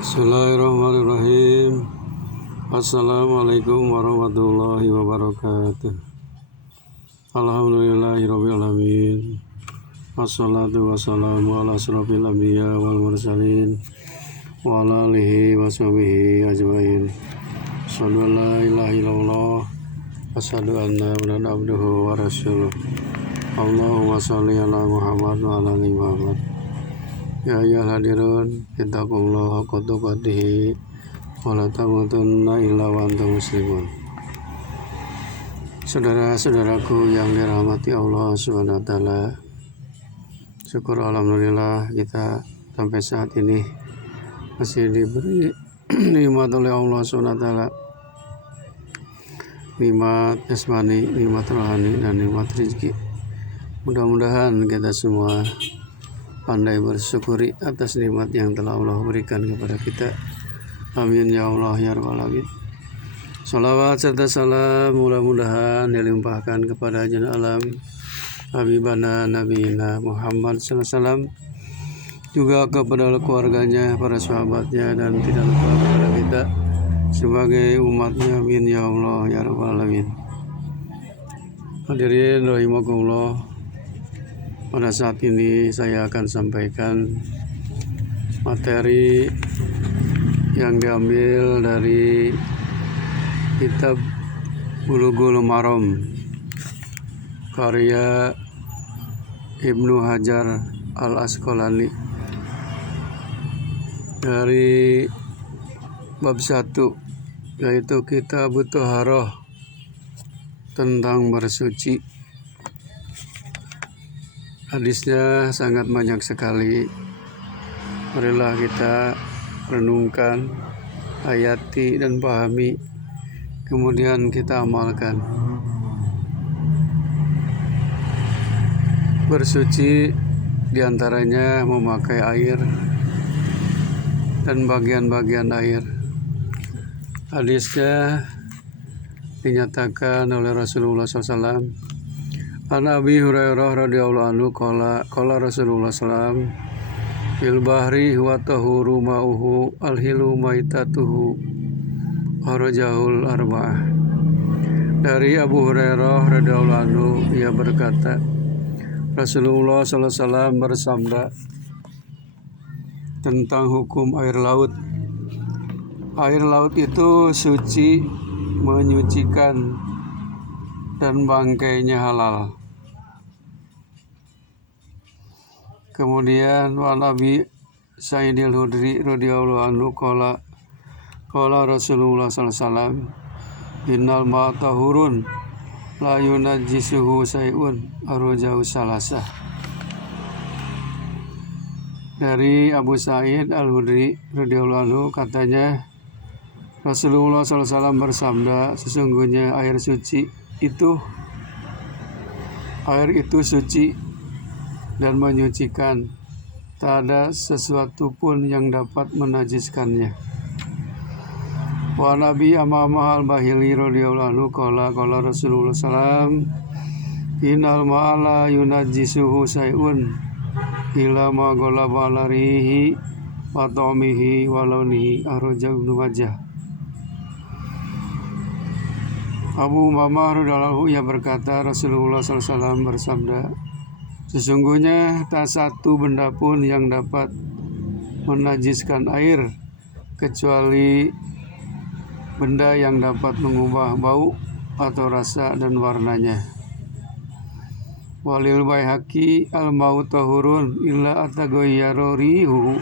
Bismillahirrahmanirrahim. Assalamualaikum warahmatullahi wabarakatuh. Alhamdulillahirabbil alamin. Wassalatu wassalamu ala asrofil anbiya wal mursalin wa ala alihi washabihi ajmain. Asyhadu an la ilaha illallah asyhadu anna muhammadan abduhu wa rasuluh. Allahumma shalli ala Muhammad wa ala ali Muhammad. Ya ayyuhal hadirun, ittaqullaha haqqa tuqatih wa la tamutunna illa wa antum muslimun. Saudara-saudaraku yang dirahmati Allah Subhanahu wa taala, syukur alhamdulillah kita sampai saat ini masih diberi nikmat oleh Allah Subhanahu wa taala. Nikmat jasmani, nikmat rohani, dan nikmat rezeki. Mudah-mudahan kita semua pandai bersyukuri atas nikmat yang telah Allah berikan kepada kita. Amin ya Allah ya rabbal alamin. Salawat serta salam mudah-mudahan dilimpahkan kepada Jannah alam Habibana Nabiyina Muhammad SAW, juga kepada keluarganya, para sahabatnya, dan tidak lupa kepada kita sebagai umatnya. Amin ya Allah ya rabbal alamin. Hadirin rahimakumullah, pada saat ini saya akan sampaikan materi yang diambil dari kitab Bulughul Maram karya Ibnu Hajar Al-Asqalani dari bab 1, yaitu Kitabut Thaharah, tentang bersuci. Hadisnya sangat banyak sekali. Marilah kita renungkan, hayati, dan pahami, kemudian kita amalkan. Bersuci diantaranya memakai air dan bagian-bagian air. Hadisnya dinyatakan oleh Rasulullah SAW. An Abi Hurairah radhiyallahu anhu qala Rasulullah sallam fil bahri huwa tahuru ma'uhu alhilu maitatuhu arjahul arba'ah. Dari Abu Hurairah radhiyallahu anhu, ia berkata, Rasulullah sallallahu alaihi wasallam bersabda tentang hukum air laut. Air laut itu suci, menyucikan, dan bangkainya halal. Kemudian wa Nabi Sa'id al-Khudri radhiyallahu anhu qala Rasulullah sallallahu alaihi wasallam innal ma'a tahurun la yunajjisuhu say'un arwajahu salasah. Dari Abu Sa'id al-Khudri radhiyallahu anhu, katanya Rasulullah sallallahu alaihi wasallam bersabda, sesungguhnya air itu suci dan menyucikan, tak ada sesuatu pun yang dapat menajiskannya. Wa Nabi Amamah al-Bahili radhiyallahu anhu qala Rasulullah sallam innal ma'ala yunajjisuhu say'un ila ma ghalaba alarihi wa ta'mihi wa launihi arja Ibnu Majah. Abu Umamah radhiyallahu anhu, ia berkata, Rasulullah sallallahu alaihi wasallam bersabda, sesungguhnya tak satu benda pun yang dapat menajiskan air kecuali benda yang dapat mengubah bau atau rasa dan warnanya. Walil Baihaqi al-ma'u tahurun illa ataghayyara rihu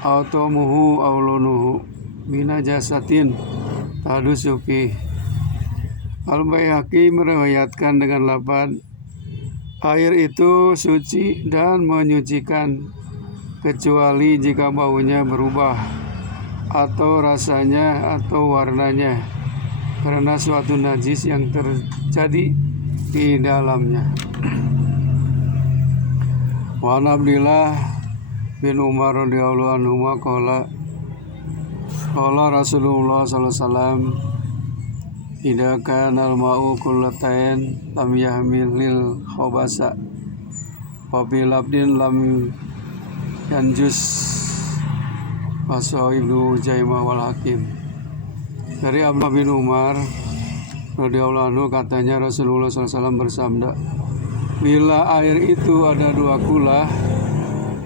aw ta'muhu aw launuhu binajasatin tadusu fi. Al-Baihaqi meriwayatkan dengan lafaz, air itu suci dan menyucikan kecuali jika baunya berubah atau rasanya atau warnanya karena suatu najis yang terjadi di dalamnya. Wa Abdillah bin Umar radhiyallahu anhu qala Rasulullah sallallahu alaihi wasallam idza kana al-ma'u kullatain lam yahmil lil khabasa wa bil abdin lam yanjus Wasaw Ibnu Huzaimah wal Hakim. Dari Abdullah bin Umar radhiyallahu anhu katanya Rasulullah SAW bersabda, bila air itu ada 2 kulah,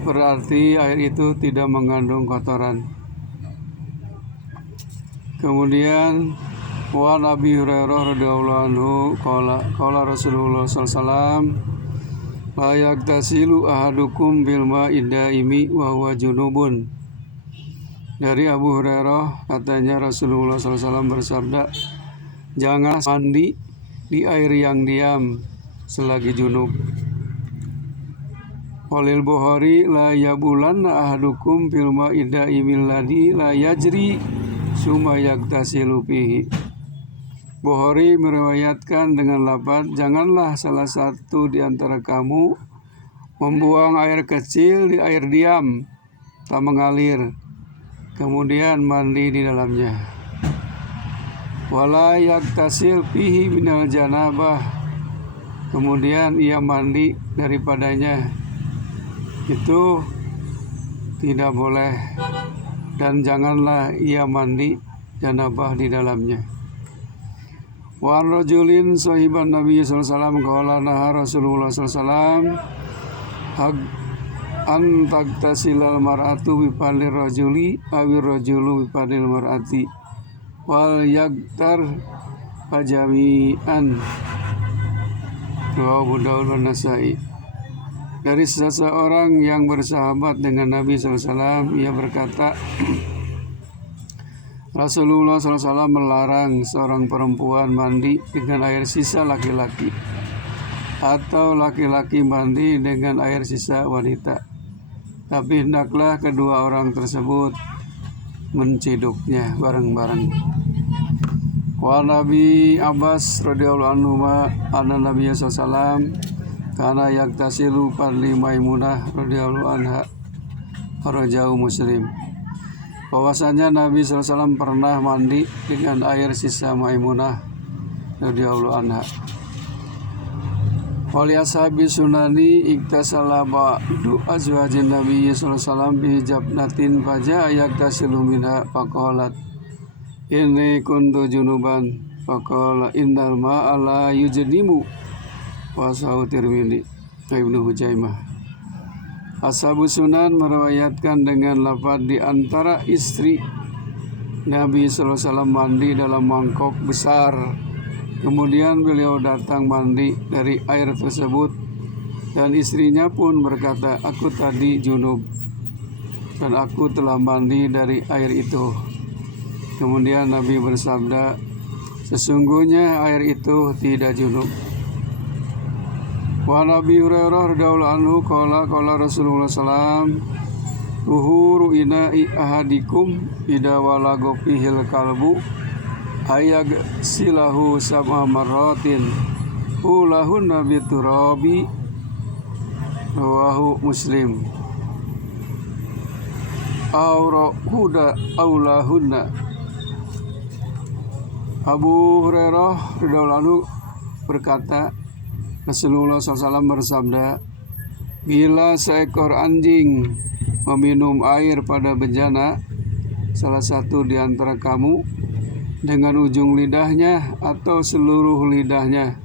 berarti air itu tidak mengandung kotoran. Kemudian wa Nabi Hurairah radhiyallahu anhu qala Rasulullah SAW la yaktasilu ahadukum bil ma'i daimi wa huwa junubun. Dari Abu Hurairah katanya Rasulullah SAW bersabda, jangan mandi di air yang diam selagi junub. Walil Bukhari la yabulanna ahadukum fil ma'i daimil ladzi la yajri summa yaktasilu fihi. Bukhari meriwayatkan dengan lafaz, janganlah salah satu di antara kamu membuang air kecil di air diam tak mengalir, kemudian mandi di dalamnya. Wala yaktasil fihi minal janabah, kemudian ia mandi daripadanya, itu tidak boleh, dan janganlah ia mandi janabah di dalamnya. Wa rajulin sahiban Nabi sallallahu alaihi wasallam qala naha Rasulullah sallallahu alaihi wasallam an taktasilal mar'atu bi palir rajuli awir rajulu bi palil mar'ati wal yaktar pajami'an. Rawahu Abu Daud dan Nasai. Dari seseorang yang bersahabat dengan Nabi SAW, ia berkata, Rasulullah SAW melarang seorang perempuan mandi dengan air sisa laki-laki, atau laki-laki mandi dengan air sisa wanita, tapi hendaklah kedua orang tersebut menciduknya bareng-bareng. Wa Nabi Abbas radhiyallahu anhu anna Nabi sallallahu kana yaktasilu parli Maimunah radhiyallahu anha, rawahu Muslim. Bahwasanya Nabi SAW pernah mandi dengan air sisa Maimunah radhiyallahu anha. Wali ashabi sunani iktasala ba'du azwajin Nabi SAW bi jabnatin faja yaktasilu minha faqalat inni kuntu junuban faqala innal ma'a la yujdimu wa sahu Tirmidzi Ibnu Huzaimah. Ashabu Sunan meriwayatkan dengan lafaz di antara istri Nabi SAW mandi dalam mangkok besar. Kemudian beliau datang mandi dari air tersebut, dan istrinya pun berkata, aku tadi junub dan aku telah mandi dari air itu. Kemudian Nabi bersabda, sesungguhnya air itu tidak junub. Wa Nabi Hurairah radhiyallahu anhu qala Rasulullah sallallahu tuhuru ina'i ahadikum idza walagha fihil kalbu ayag silahu sab'a marratin ulahun nabi turabi, rawahu Muslim. Aulahunna. Abu Hurairah radhiyallahu anhu berkata, Rasulullah SAW bersabda, bila seekor anjing meminum air pada bejana salah satu di antara kamu dengan ujung lidahnya atau seluruh lidahnya,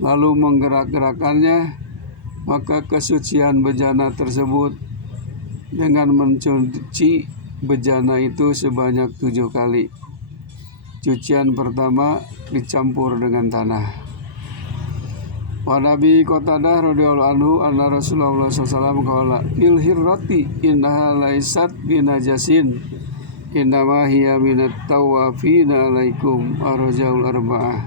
lalu menggerak-gerakannya, maka kesucian bejana tersebut dengan mencuci bejana itu sebanyak 7 kali. Cucian pertama dicampur dengan tanah. Wa Nabi Qatadah radhiyallahu anhu anna Rasulullah sallallahu alaihi wasallam qala fil hirrati innaha laysat binajasin innama hiya minat tawafina alaikum, arjaul arba'ah.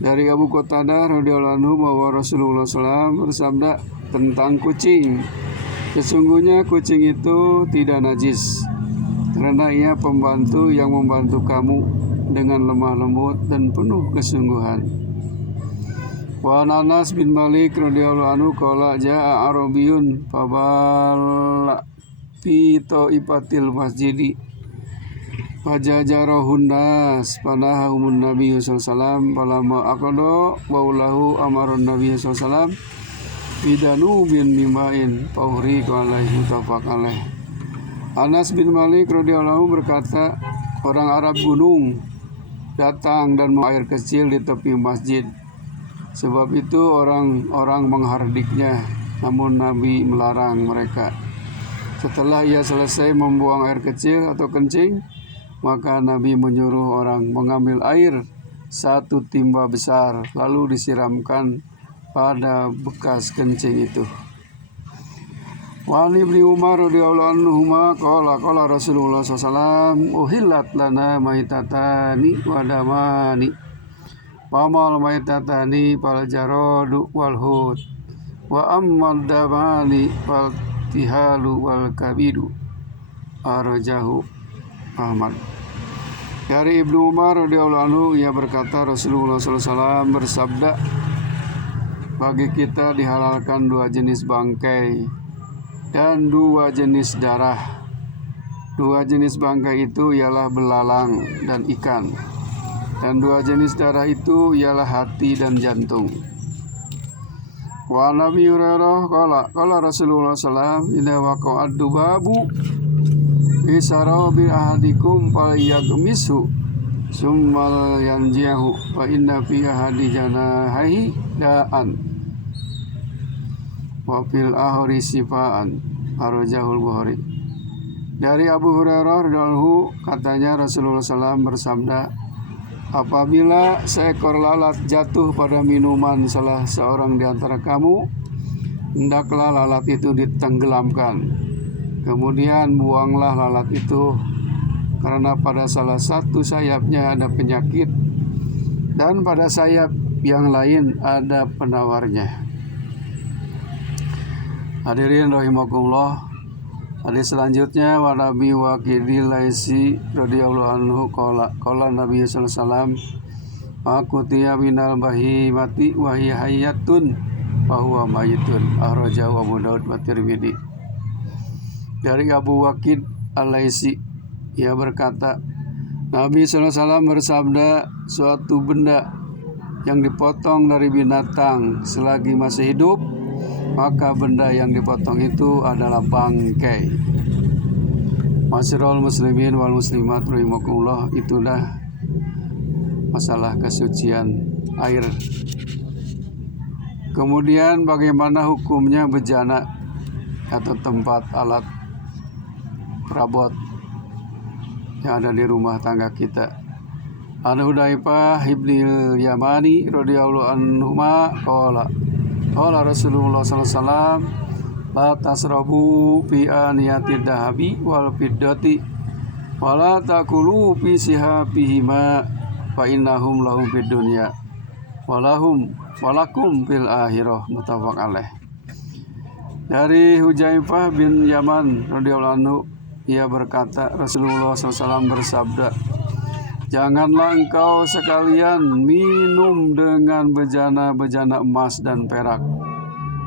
Dari Abu Qatadah radhiyallahu anhu bahwa Rasulullah SAW bersabda tentang kucing, sesungguhnya kucing itu tidak najis karena ia pembantu yang membantu kamu dengan lemah lembut dan penuh kesungguhan. Wa Anas bin Malik radhiyallahu anhu qala jaa Arabiyun fabala fi taifatil masjidi fajajarahun nas panahahumun Nabi sallallahu alaihi wasallam falamma aqada baulahu amarun Nabi sallallahu alaihi wasallam bidanu bin mimain fauhri alaihi mutafaq alaih. Anas bin Malik radhiyallahu berkata, orang Arab gunung datang dan mau air kecil di tepi masjid. Sebab itu orang-orang menghardiknya, namun Nabi melarang mereka. Setelah ia selesai membuang air kecil atau kencing, maka Nabi menyuruh orang mengambil air satu timba besar, lalu disiramkan pada bekas kencing itu. Wa Ibnu Umar radhiyallahu anhuma qala Rasulullah SAW uhillat lana maitatani wa damani pamal maitatani pal jaradu wal hud wa ammal damani pal tihalu wal kabidu arajahu Ahmad. Dari Ibnu Umar radhiyallahu anhu ia berkata, Rasulullah SAW bersabda, bagi kita dihalalkan dua jenis bangkai dan dua jenis darah. Dua jenis bangkai itu ialah belalang dan ikan, dan dua jenis darah itu ialah hati dan jantung. Wa Nabi Hurairah qala Rasulullah SAW idza waqa'ad dubabu fi sarabi ahadikum falyagmisu summal yanjihu fa inna fi ahadi janahihi da'an wa fil ahri sifaan arwajahul Bukhari. Dari Abu Hurairah radhiyallahu katanya Rasulullah SAW bersabda, apabila seekor lalat jatuh pada minuman salah seorang di antara kamu, hendaklah lalat itu ditenggelamkan. Kemudian buanglah lalat itu, karena pada salah satu sayapnya ada penyakit dan pada sayap yang lain ada penawarnya. Hadirin rahimakumullah. Hadis selanjutnya wa Nabi Waqidil Laisi radhiyallahu anhu qala Nabi sallallahu alaihi wasallam aku tiya minal bahimati wa hiya hayyatun wa huwa mayitun akhrajahu Abu Daud wa Tirmidzi. Dari Abu Waqid Al-Laisi ia berkata, Nabi sallallahu alaihi wasallam bersabda, suatu benda yang dipotong dari binatang selagi masih hidup, maka benda yang dipotong itu adalah bangkai. Masyarul muslimin wal muslimat rahimakumullah, itulah masalah kesucian air. Kemudian bagaimana hukumnya bejana atau tempat alat perabot yang ada di rumah tangga kita. An Hudzaifah ibnil Yamani radhiyallahu anhu qala Rasulullah sallallahu alaihi wasallam la tasrabu fi aniyati dahabi wal fiddati wa la takulu fi sihabihima fa innahum lahum fid dunya walakum fil akhirah, muttafaq alaih. Dari Hudzaifah bin Yaman radhiyallahu anhu ia berkata, Rasulullah SAW bersabda, janganlah engkau sekalian minum dengan bejana-bejana emas dan perak,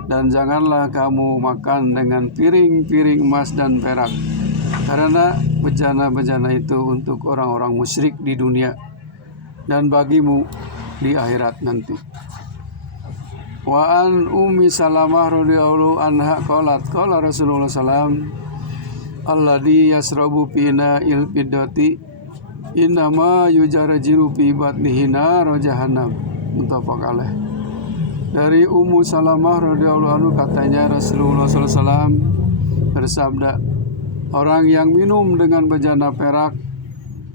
dan janganlah kamu makan dengan piring-piring emas dan perak, karena bejana-bejana itu untuk orang-orang musyrik di dunia dan bagimu di akhirat nanti. Wa an Ummi Salamah radhiyallahu anha qalat qala Rasulullah SAW alladzi yasrabu pina il fiddati innama yujarajiru fi batnihi nar jahannam, muttafaq alaih. Dari Ummu Salamah radhiyallahu anhu katanya Rasulullah SAW bersabda, orang yang minum dengan bejana perak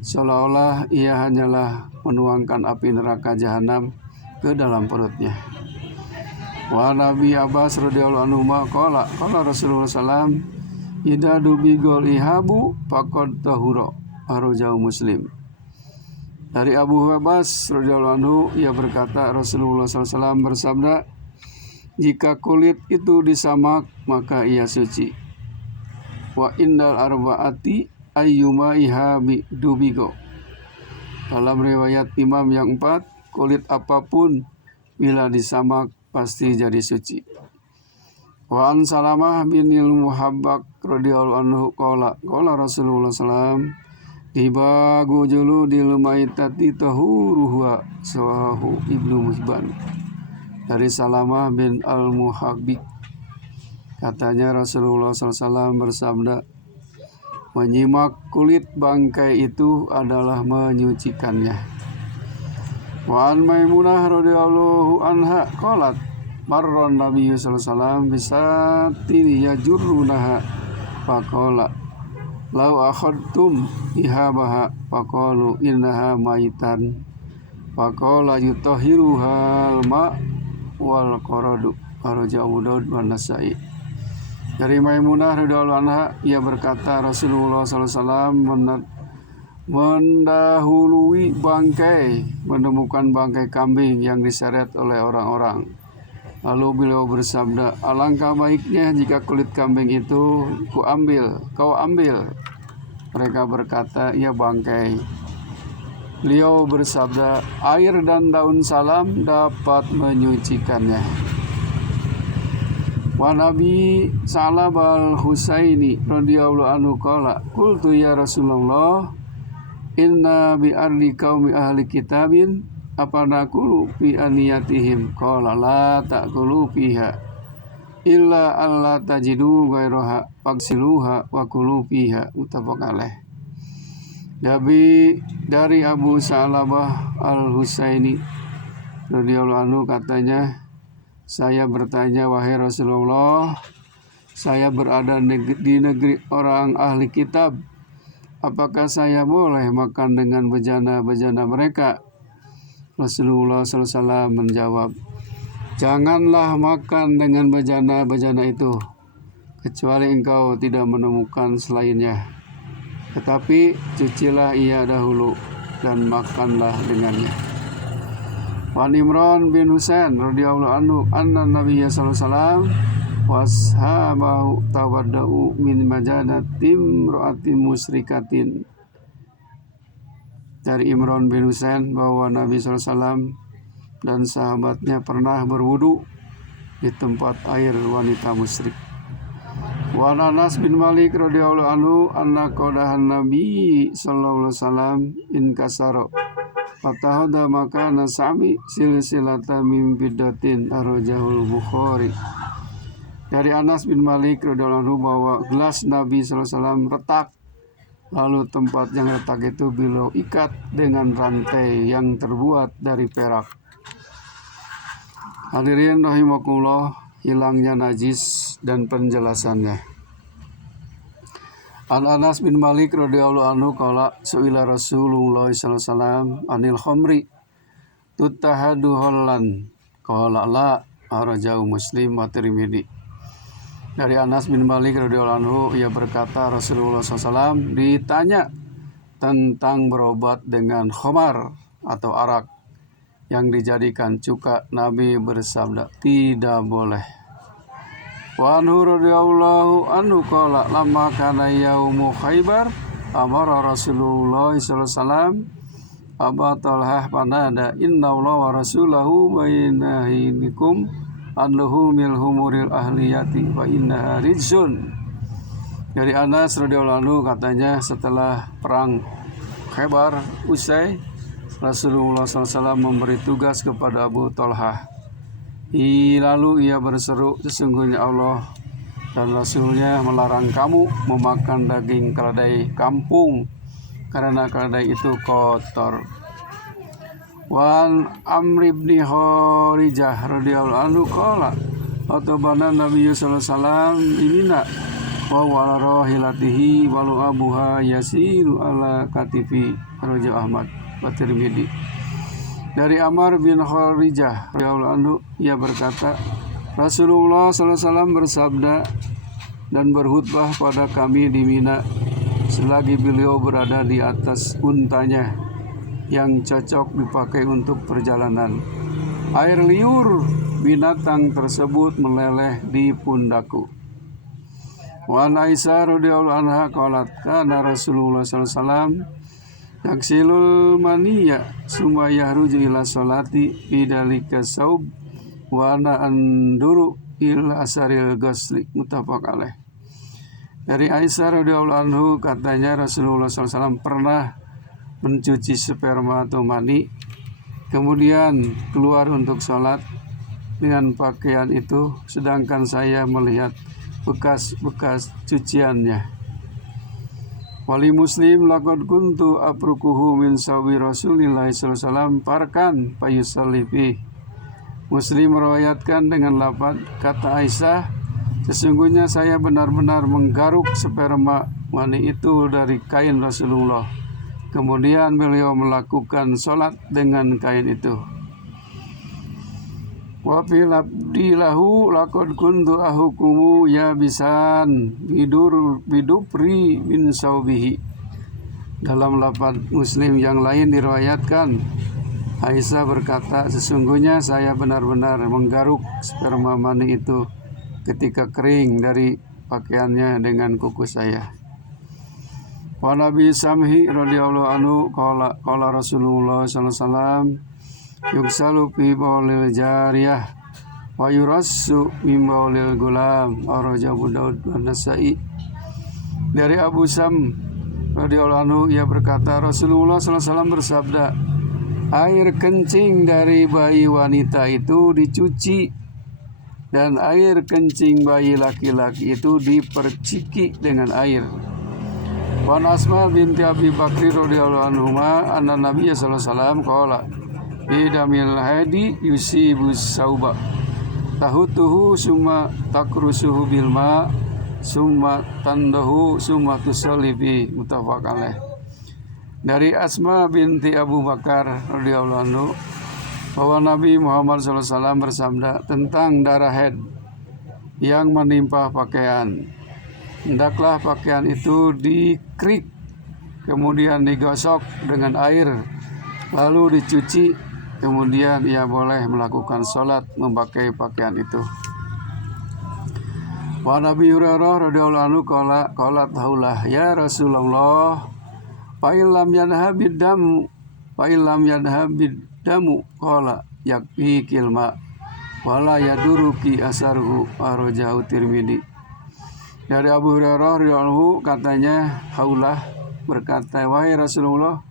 seolah-olah ia hanyalah menuangkan api neraka jahanam ke dalam perutnya. Wa Nabi Abbas radhiyallahu anhu qala Rasulullah SAW idza dubigol ihabu faqad tahura, akhrajahu Muslim. Dari Abu Abbas radhiyallahu anhu ia berkata, Rasulullah SAW bersabda, jika kulit itu disamak maka ia suci. Wa indal arba'ati ayyuma ihabi dubigo. Dalam riwayat Imam yang 4, kulit apapun bila disamak pasti jadi suci. Wa an Salamah bin Muhabbak radhiyallahu anhu qala Rasulullah SAW dibagu juludil maitati tahuruha sawahu Ibnu Muhibban. Dari Salamah bin Al-Muhabbik katanya Rasulullah SAW bersabda, Menyimak kulit bangkai itu adalah menyucikannya. Wa an Maimunah radhiyallahu anha qalat marron Nabi sallallahu alaihi wasallam bisatin yajurrunaha faqala lau akhadtum ihabaha faqalu innaha maitan faqala yutahhiruha al-ma wal qaradu raja Abu Daud wa Nasa'i. Dari Maimunah radhiyallahu anha, ia berkata Rasulullah SAW mendahului bangkai, menemukan bangkai kambing yang diseret oleh orang-orang. Lalu beliau bersabda, alangkah baiknya jika kulit kambing itu kau ambil. Mereka berkata, ya bangkai. Beliau bersabda, air dan daun salam dapat menyucikannya. Wa Nabi Sa'lab al-Husaini radhiyallahu anhu qala qultu ya Rasulullah inna bi ardi qaumi ahli kitabin apa naqulu fi aniyatihim qala la ta'kulu fiha illa alla tajidu ghairaha fagsiluha wa kulu fiha muttafaq alaih. Dari Abu Sa'labah al-Husaini radhiyallahu anhu katanya, saya bertanya, wahai Rasulullah, saya berada di negeri orang ahli kitab. Apakah saya boleh makan dengan bejana-bejana mereka? Rasulullah SAW menjawab, janganlah makan dengan bejana-bejana itu, kecuali engkau tidak menemukan selainnya. Tetapi cucilah ia dahulu dan makanlah dengannya. Wan Imran bin Husain radhiyallahu anhu anna Nabiyya sallallahu alaihi wasallam washabahu tawaddau min majanatim ra'atin musyrikatin. Dari Imran bin Husain bahwa Nabi sallallahu alaihi wasallam dan sahabatnya pernah berwudu di tempat air wanita musyrik. Wa Anas bin Malik radhiyallahu anhu anna qadahan Nabi sallallahu alaihi wasallam in kasaro fatahada makana sami silsilata min biddatin arojahul Bukhari. Dari Anas bin Malik radhiyallahu anhu bahwa gelas Nabi sallallahu alaihi wasallam retak, lalu tempat yang retak itu beliau ikat dengan rantai yang terbuat dari perak. Hadirin rahimakumullah, hilangnya najis dan penjelasannya. An Anas bin Malik radhiyallahu anhu qala su'ila Rasulullah sallallahu alaihi wasallam anil khamri tutahadu hallan qala la arja'u Muslim wa Tirmidzi. Dari Anas bin Malik radhiyallahu anhu, ia berkata Rasulullah SAW ditanya tentang berobat dengan khamar atau arak yang dijadikan cuka, Nabi bersabda tidak boleh. Wa anhu radhiyallahu anhu qala lamma kana yaumu Khaibar amara Rasulullah sallallahu alaihi wasallam Aba Talhah panada inna Allah wa rasulahu bainahinikum an luhumil humuril ahliyati wa innaha rijsun. Dari Anas radhiyallahu anhu katanya, setelah perang Khaibar usai, Rasulullah SAW memberi tugas kepada Abu Talhah. Lalu ia berseru, sesungguhnya Allah dan Rasulnya melarang kamu memakan daging keledai kampung karena keledai itu kotor. Wan Amr ibn Kharijah radhiyallahu anhu qala atobana Nabi sallallahu alaihi wasallam imina wa wala rahilatihi walu abuha yasiru ala katifi raja Ahmad wa Tirmidzi. Dari Amr bin Kharijah radhiyallahu anhu, ia berkata Rasulullah sallallahu alaihi wasallam bersabda dan berkhutbah pada kami di Mina selagi beliau berada di atas untanya yang cocok dipakai untuk perjalanan. Air liur binatang tersebut meleleh di pundakku. Wa Aisyah radhiyallahu anha qalat kana Rasulullah sallallahu alaihi wasallam yaksilul maniya summa yahruju ila sholati bidalika saub wa ana anduru il asaril ghusli muttafaq alaih. Dari Aisyah radhiyallahu anhu katanya Rasulullah SAW pernah mencuci sperma atau mani kemudian keluar untuk sholat dengan pakaian itu, sedangkan saya melihat bekas-bekas cuciannya. Wali Muslim laqad kuntu aprukuhu min sawi Rasulillah sallallahu alaihi wasallam parkan fayusalli fi. Muslim meriwayatkan dengan lafaz kata Aisyah, sesungguhnya saya benar-benar menggaruk sperma mani itu dari kain Rasulullah. Kemudian beliau melakukan sholat dengan kain itu. Wa fil abdilahu laqad kuntu ahukumu ya bisan bidupri min saubihi. Dalam lafaz Muslim yang lain diriwayatkan, Aisyah berkata, sesungguhnya saya benar-benar menggaruk sperma mani itu ketika kering dari pakaiannya dengan kuku saya. Wa Nabi Samhi radhiyallahu anhu qala Rasulullah sallallahu alaihi wasallam yuksalu fi baulil jariyah wa yurassu min baulil gulam Abu Daud wa Nasa'i. Dari Abu Sam radhiyallahu anhu ia berkata, Rasulullah sallallahu alaihi wasallam bersabda, air kencing dari bayi wanita itu dicuci dan air kencing bayi laki-laki itu diperciki dengan air. Wa Asma binti Abi Bakri radhiyallahu anhuma anna Nabiy sallallahu alaihi wasallam qala bidamil haidi yusibu sauba tahutuhu summa takrusuhu bil ma summa tandahu summa tusallibi muttafaq alaih. Dari Asma binti Abu Bakar radhiyallahu anhu bahwa Nabi Muhammad SAW bersabda tentang darah haid yang menimpa pakaian. Hendaklah pakaian itu dikrik, kemudian digosok dengan air, lalu dicuci, kemudian ia boleh melakukan sholat memakai pakaian itu. Wa Nabi Hurairah radhiyallahu anhu qala taulah ya Rasulullah fa'ilam yanhabid damu qala yakfi kilma wala yaduruki asaruhu arajahu Tirmidzi. Dari Abu Hurairah radhiyallahu katanya haulah berkata, wahai Rasulullah,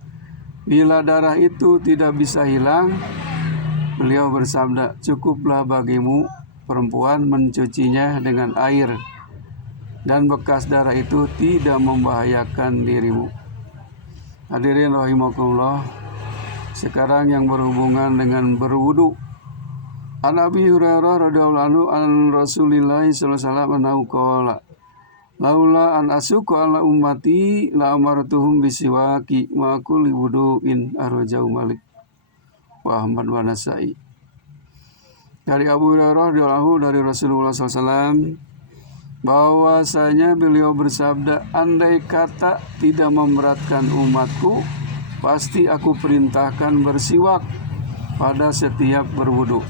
bila darah itu tidak bisa hilang, beliau bersabda, cukuplah bagimu perempuan mencucinya dengan air dan bekas darah itu tidak membahayakan dirimu. Hadirin rahimakumullah, sekarang yang berhubungan dengan berwudu. An Abi Hurairah radhiyallahu anhu an Rasulillah sallallahu alaihi wasallam annahu qala laula an asuku ala ummati la amartuhum bisiwaki wa kulli wudu'in arjau Malik wa Ahmad wa Nasa'i. Dari Abu Hurairah radhiyallahu dari Rasulullah SAW bahwasanya beliau bersabda, andai kata tidak memberatkan umatku, pasti aku perintahkan bersiwak pada setiap berwudu.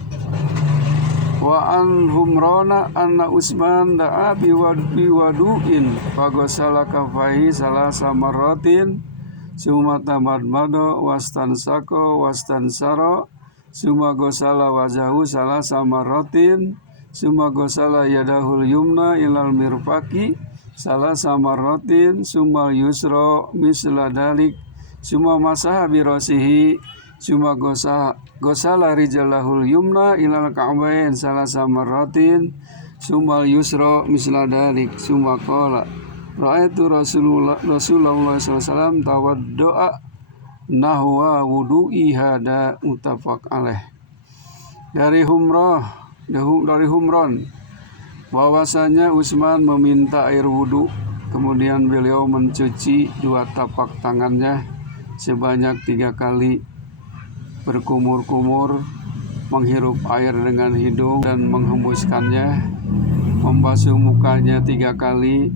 Wa an Humrana anna Utsman da'a biwadu'in faghasala kafaihi salasa marratin summa tamadmada wastansaka wastansara summa ghasala wajahu salasa marratin summa ghasala yadahul yumna ilal mirfaqi salasa marratin summa yusra misla dalik summa masaha bi rasihi summa ghasala rijalahul yumna ilal ka'bain salasa marratin summa yusra misla dalik summa qala ra'aitu Rasulullah sallallahu alaihi wasallam tawaddu'a nahwa wudu'i hada muttafaq alaih. Dari Humran bahwasanya Utsman meminta air wudu, kemudian beliau mencuci dua tapak tangannya sebanyak 3 kali, berkumur-kumur, menghirup air dengan hidung dan menghembuskannya, membasuh mukanya 3 kali,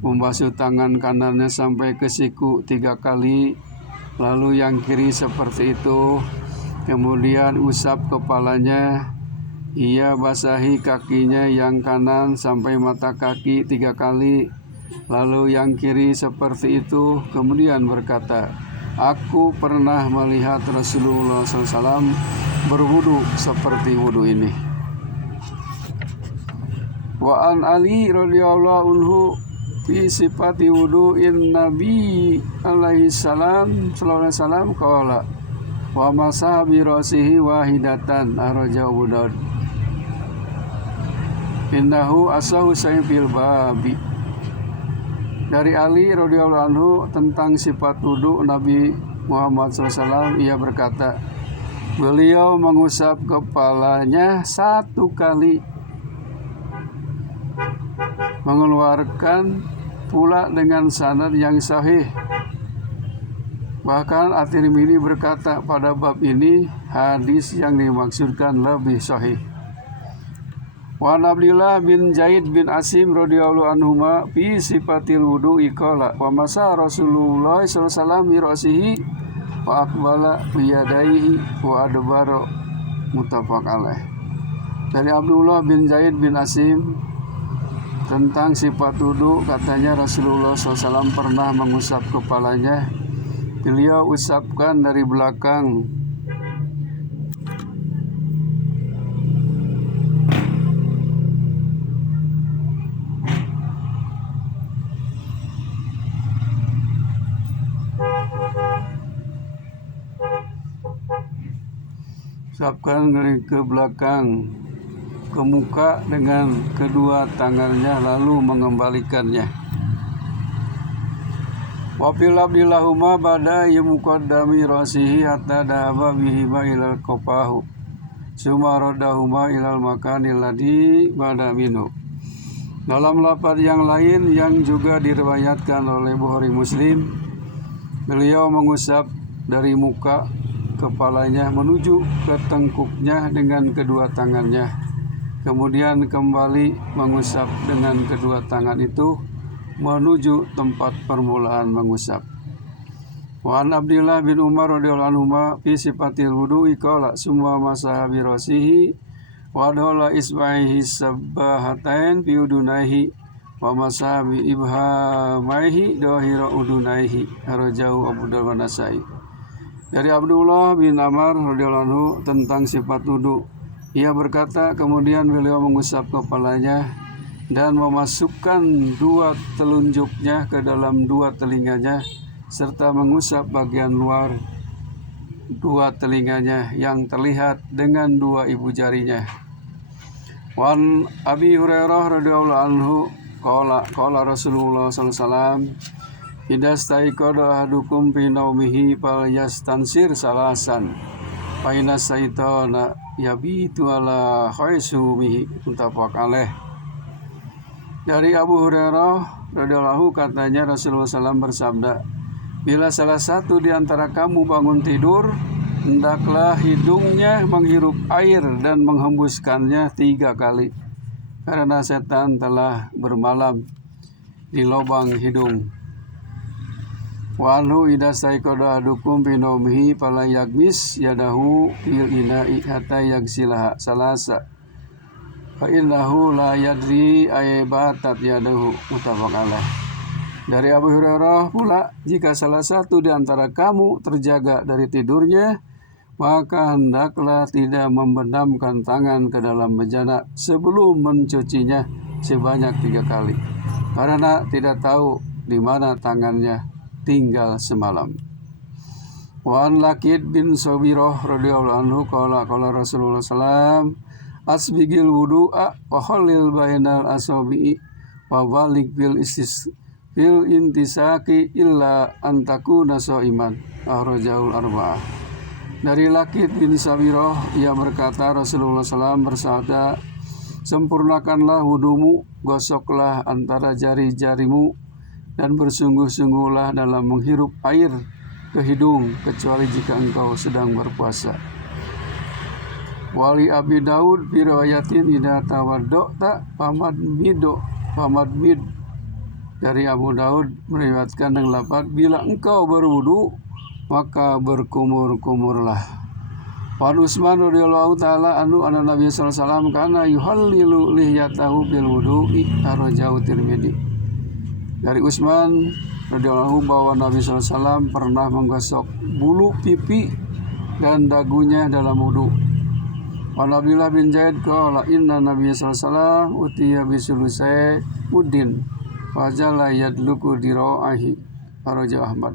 membasuh tangan kanannya sampai ke siku 3 kali, lalu yang kiri seperti itu, kemudian usap kepalanya, ia basahi kakinya yang kanan sampai mata kaki 3 kali, lalu yang kiri seperti itu, kemudian berkata, aku pernah melihat Rasulullah SAW berwudu seperti wudu ini. Wa an Ali radhiyallahu anhu fi sifati wudu'in Nabi alaihi salam sallallahu alaihi wasallam qala wa masaha bi rasihi wahidatan arajahu Abu Daud. Innahu asahu sayfil babi. Dari Ali radhiyallahu anhu tentang sifat wudu Nabi Muhammad SAW, ia berkata, beliau mengusap kepalanya 1 kali, mengeluarkan pula dengan sanad yang sahih. Bahkan At-Tirmidzi berkata pada bab ini hadis yang dimaksudkan lebih sahih. Wa Abdullah bin Zaid bin Asim radhiyallahu anhuma fi sifatil wudu'i qala wa masa Rasulullah sallallahu alaihi wasallam bi ra'sihi wa aqbala bi yadayhi wa adbara, muttafaq alaih. Dari Abdullah bin Zaid bin Asim tentang sifat wudu, katanya Rasulullah SAW pernah mengusap kepalanya. Beliau usapkan dari belakang. Usapkan dari ke belakang, ke muka dengan kedua tangannya, lalu mengembalikannya. Wafil abdillahumma bada yumuqaddami rasihi hatta dahaba bihima ilal kopahu summa radahuma ilal makanil ladhi bada minu. Dalam lafaz yang lain yang juga diriwayatkan oleh Bukhari Muslim, beliau mengusap dari muka kepalanya menuju ke tengkuknya dengan kedua tangannya, kemudian kembali mengusap dengan kedua tangan itu menuju tempat permulaan mengusap. Wa an Abdullah bin Umar radhiyallahu anhuma fi sifatil wudu'i qala summa masaha bi rasihi wa adhala isba'ihi sabbahatain fi udunaihi wa masaha bi ibhamaihi dhahira udunaihi, rajahu Abu Dawud wa Nasai. Dari Abdullah bin Amr radhiyallahu anhu tentang sifat wudu, ia berkata, kemudian beliau mengusap kepalanya dan memasukkan 2 telunjuknya ke dalam 2 telinganya serta mengusap bagian luar 2 telinganya yang terlihat dengan 2 ibu jarinya. Wan Abi Hurairah radhiyallahu anhu qala Rasulullah sallallahu alaihi wasallam idza staiqada ahadukum fi naumihi falyastansir salasan fa inna syaitana yabitu ala khaisumihi, muttafaq alaih. Dari Abu Hurairah radhiyallahu katanya Rasulullah SAW bersabda, bila salah satu di antara kamu bangun tidur, hendaklah hidungnya menghirup air dan menghembuskannya 3 kali, karena setan telah bermalam di lubang hidung. Wa anhu idza staiqada ahadukum fi naumihi fala yaghmis yadahu fil ina'i hatta yaghsilaha salasa fa innahu la yadri aybatat yadahu, muttafaq alaih. Dari Abu Hurairah pula, jika salah satu di antara kamu terjaga dari tidurnya, maka hendaklah tidak membenamkan tangan ke dalam bejana sebelum mencucinya sebanyak 3 kali, karena tidak tahu di mana tangannya tinggal semalam. Wa an Laqid bin Sabirah radhiyallahu anhu qala Rasulullah SAW asbigil wudu'a wa khalil bainal asabi'i wa balik bil intisaki illa antakuna shaiman, akhrajahu arba'ah. Dari Laqid bin Sabirah, ia berkata Rasulullah SAW bersabda, sempurnakanlah wudumu, gosoklah antara jari-jarimu dan bersungguh-sungguhlah dalam menghirup air ke hidung kecuali jika engkau sedang berpuasa. Wali Abi Daud birawayatin idza tawadda'ta famadmid. Dari Abu Daud meriwayatkan dengan lafaz, bila engkau berwudu maka berkumur-kumurlah. Wan Utsman radhiyallahu taala anhu anna Nabi sallallahu alaihi wasallam kana yuhallilu lihyatahu bil wudu'i, akhrajahu Tirmidzi. Dari Utsman radhiyallahu bahwa Nabi sallallahu alaihi wasallam pernah menggosok bulu pipi dan dagunya dalam wudu. Wan Abdullah bin Zaid qala inna Nabi sallallahu alaihi wasallam utiya bisulusai muddin fajala yadluku dira'ahi, akhrajahu Ahmad.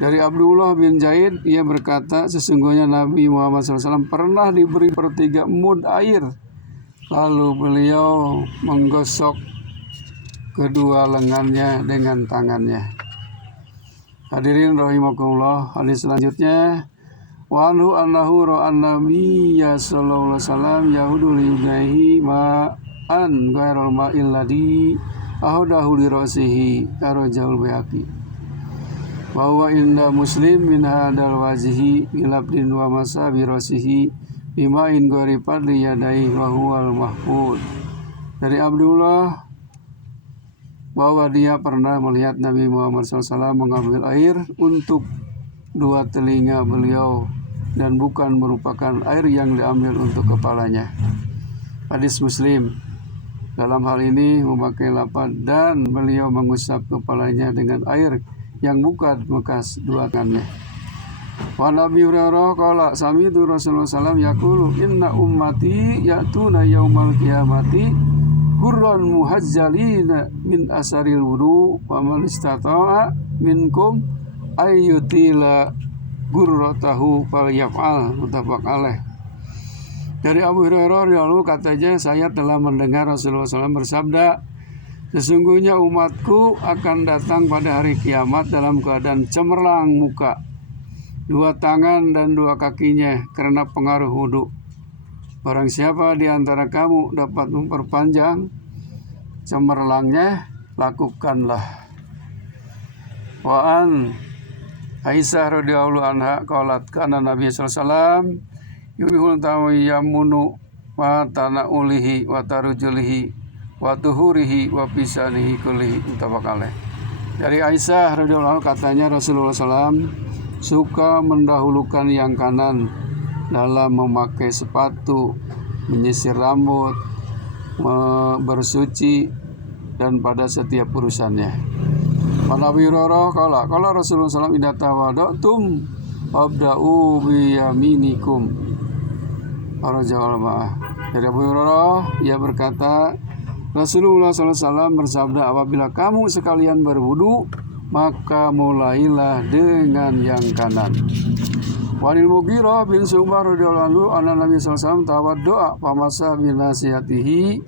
Dari Abdullah bin Zaid, ia berkata, sesungguhnya Nabi Muhammad SAW pernah diberi 1/3 mud air, lalu beliau menggosok kedua lengannya dengan tangannya. Hadirin rahimakumullah, hadis selanjutnya wa anhu annahu ra'an nabiyya sallallahu alaihi wasallam yahudu liyudaihi ma'an ghairal ma'il ladhi ahdahu li ra'sihi arajul bayaqi wa huwa inda muslim min hadal wajhi bilabdin wa masa bi ra'sihi bima'in ghairi fadli yadaihi wa huwal mahfud. Dari Abdullah bahwa dia pernah melihat Nabi Muhammad SAW mengambil air untuk dua telinga beliau dan bukan merupakan air yang diambil untuk kepalanya. Hadis Muslim. Dalam hal ini memakai lafaz dan beliau mengusap kepalanya dengan air yang bukan bekas dua tangannya. Wa Nabi Hurairah qala sami'tu Rasulullah SAW yaqulu inna ummati ya'tuna yaumal qiyamati Hurran muhajjalina min asaril wudu wa man istata'a minkum ayyutila gurratahu falyaf'al muttafaq alaih. Dari Abu Hurairah lalu katanya saya telah mendengar Rasulullah SAW bersabda, sesungguhnya umatku akan datang pada hari kiamat dalam keadaan cemerlang muka, dua tangan dan dua kakinya karena pengaruh wudu. Barang siapa di antara kamu dapat memperpanjang cemerlangnya, lakukanlah. Wa an Aisyah radhiyallahu anha qalat kana Nabi sallallahu alaihi wasallam yuhul tawayyamunu wa tanaulihi wa tarujulihi wa tuhurihi wa pisanihi kullihi muttafaq alaih. Dari Aisyah radhiyallahu anha katanya Rasulullah SAW suka mendahulukan yang kanan dalam memakai sepatu, menyisir rambut, bersuci, dan pada setiap urusannya. Nabi Hurairah kala Rasulullah SAW idza tawaddatum abda'u bi yaminikum. Dari Abu Hurairah ia berkata Rasulullah SAW bersabda, apabila kamu sekalian berwudu maka mulailah dengan yang kanan. Wanil Mughirah bin Syu'bah radhiyallahu anhu anna Nabi sallallahu alaihi wasallam tawaddu'a famasa bi nasiyatihi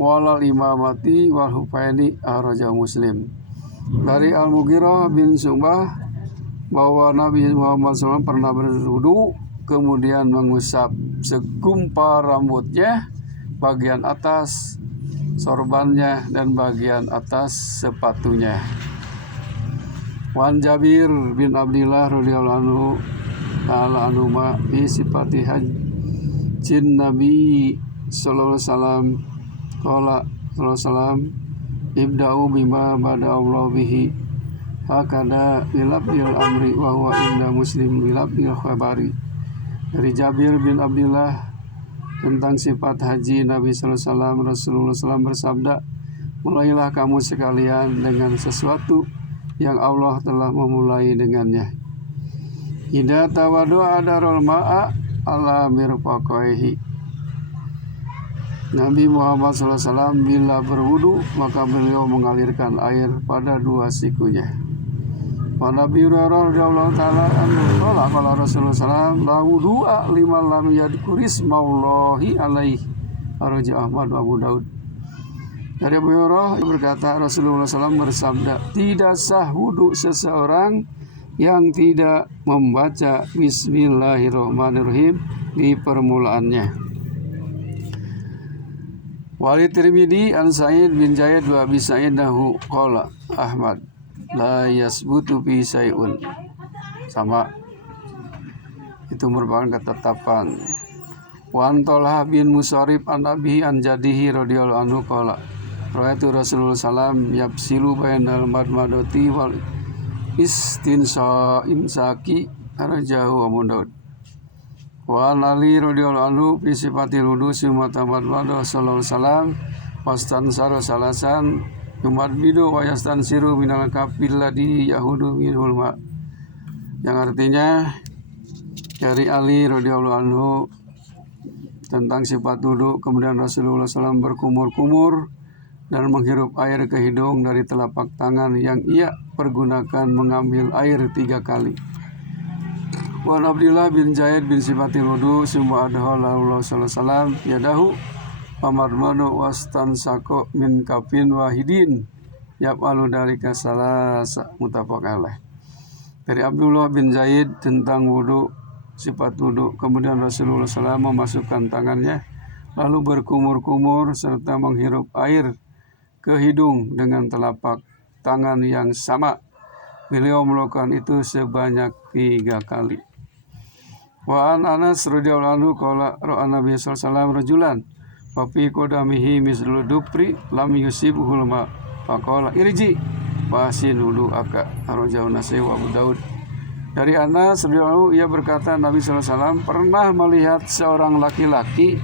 walal imamati wal hufaini akhrajahu Muslim. Dari Al-Mughirah bin Syu'bah bahwa Nabi Muhammad SAW pernah berwudu kemudian mengusap segumpal rambutnya, bagian atas sorbannya dan bagian atas sepatunya. Wan Jabir bin Abdullah radhiyallahu anhu ta'ala anhuma fi sifati hajjin Nabi sallallahu alaihi wasallam qala sallallahu alaihi wasallam ibda'u bima bada Allah bihi hakada bilabdil amri wa huwa inda Muslim bilabdil khabari. Dari Jabir bin Abdullah tentang sifat haji Nabi sallallahu alaihi wasallam, Rasulullah SAW bersabda, mulailah kamu sekalian dengan sesuatu yang Allah telah memulai dengannya. Idza tawaddu'a adarul ma'a ala mirfaqaihi. Nabi Muhammad SAW bila berwudu maka beliau mengalirkan air pada dua sikunya. Nabi Hurairah radhiyallahu taala anhu qala Rasulullah SAW la wudu'a liman lam yadhkurismallahi alaihi arja Ahmad wa Abu Daud. Dari Abu Hurairah berkata Rasulullah SAW bersabda, tidak sah wudu seseorang yang tidak membaca Bismillahirrahmanirrahim di permulaannya. Walid Tirmidzi an Sa'id bin Zaid wa Abi Sa'id nahu qala Ahmad la yasbutu bi sayun. Sama, itu merupakan ketetapan. Wa Talha bin Musarrif an Abi an Jadihi radhiyallahu anhu qala ra'aitu Rasulullah sallam yafsilu bainal madmadati wal imsaki arjahu Abu Daud. Wa Ali radhiyallahu anhu fi sifatil wudu sumatamat wa sallallahu alaihi wasallam wastansara salasan yumat bidu wa yastansiru minal kafil ladhi yahudu minul ma. Yang artinya dari Ali radhiyallahu anhu tentang sifat wudu, kemudian Rasulullah SAW berkumur-kumur dan menghirup air ke hidung dari telapak tangan yang ia pergunakan mengambil air 3 kali. Wa Abdullah bin Zaid bin sifatil wudu summa adhalallahu sallallahu alaihi wasallam yadahu pamarmanu wastansaqo min kafin wahidin yaf'alu dalika salasa muttafaq alaih. Dari Abdullah bin Zaid tentang wudu, sifat wudu. Kemudian Rasulullah SAW memasukkan tangannya lalu berkumur-kumur serta menghirup air ke hidung dengan telapak tangan yang sama. Beliau melakukan itu sebanyak 3 kali. Wa an Anas radhiyallahu anhu qala ra'a Nabi sallallahu alaihi wasallam rajulan wa fi qadamihi mislu dupri lam yusibhul ma faqala irji wa sin wudu'aka rawahu Nasai wa Abu Daud. Dari Anas radhiyallahu anhu, ia berkata Nabi sallallahu alaihi wasallam pernah melihat seorang laki-laki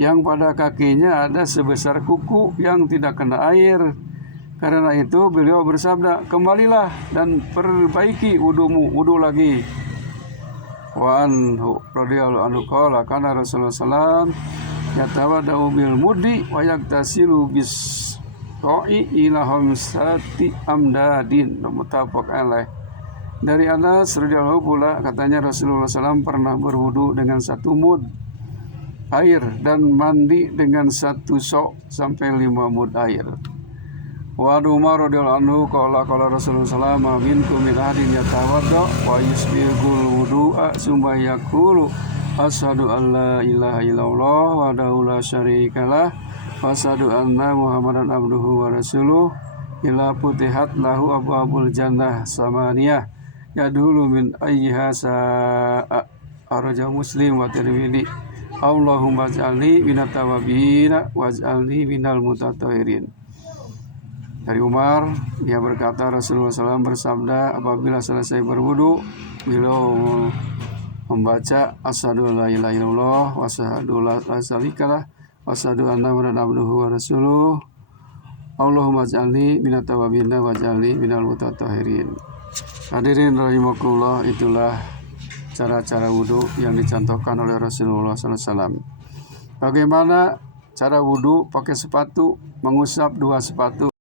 yang pada kakinya ada sebesar kuku yang tidak kena air. Karena itu beliau bersabda, kembalilah dan perbaiki wudumu, wudu lagi. Wa anhu radhiyallahu anhu qala kana Rasulullah sallallahu yatawaddau bil mudi wa yaktasilu bis ra'i ila hamsati amdadin muttafaq alaih. Dari Anas radhiyallahu pula katanya Rasulullah SAW pernah berwudu dengan 1 mud air dan mandi dengan 1 sok sampai 5 mud air. Wa Umar radhiyallahu anhu qala Rasulullah sallallahu alaihi wasallam minkum min ahadin yatawadda wa yusbighul wudu'a summa yaqulu asyhadu an la ilaha illallah wa la syarikalah wa asyhadu anna muhammadan abduhu wa rasuluh ila futihat lahu abwabul jannah samaniyah yadhulu min ayyiha sa'a araja Muslim wa Tirmidzi. Allahumma ij'alni minat tawabin waj'alni minal mutatahhirin. Dari Umar, dia berkata Rasulullah SAW bersabda apabila selesai berwudu, beliau membaca asyhadu la ilaha illallah wa asyhadu la syarikalah wa asyhadu anna muhammadan abduhu wa rasuluh. Allahumma ij'alni minat tawabin waj'alni minal mutatahhirin. Hadirin rahimakumullah, itulah cara-cara wudu yang dicontohkan oleh Rasulullah SAW. Bagaimana cara wudu? Pakai sepatu, mengusap 2 sepatu.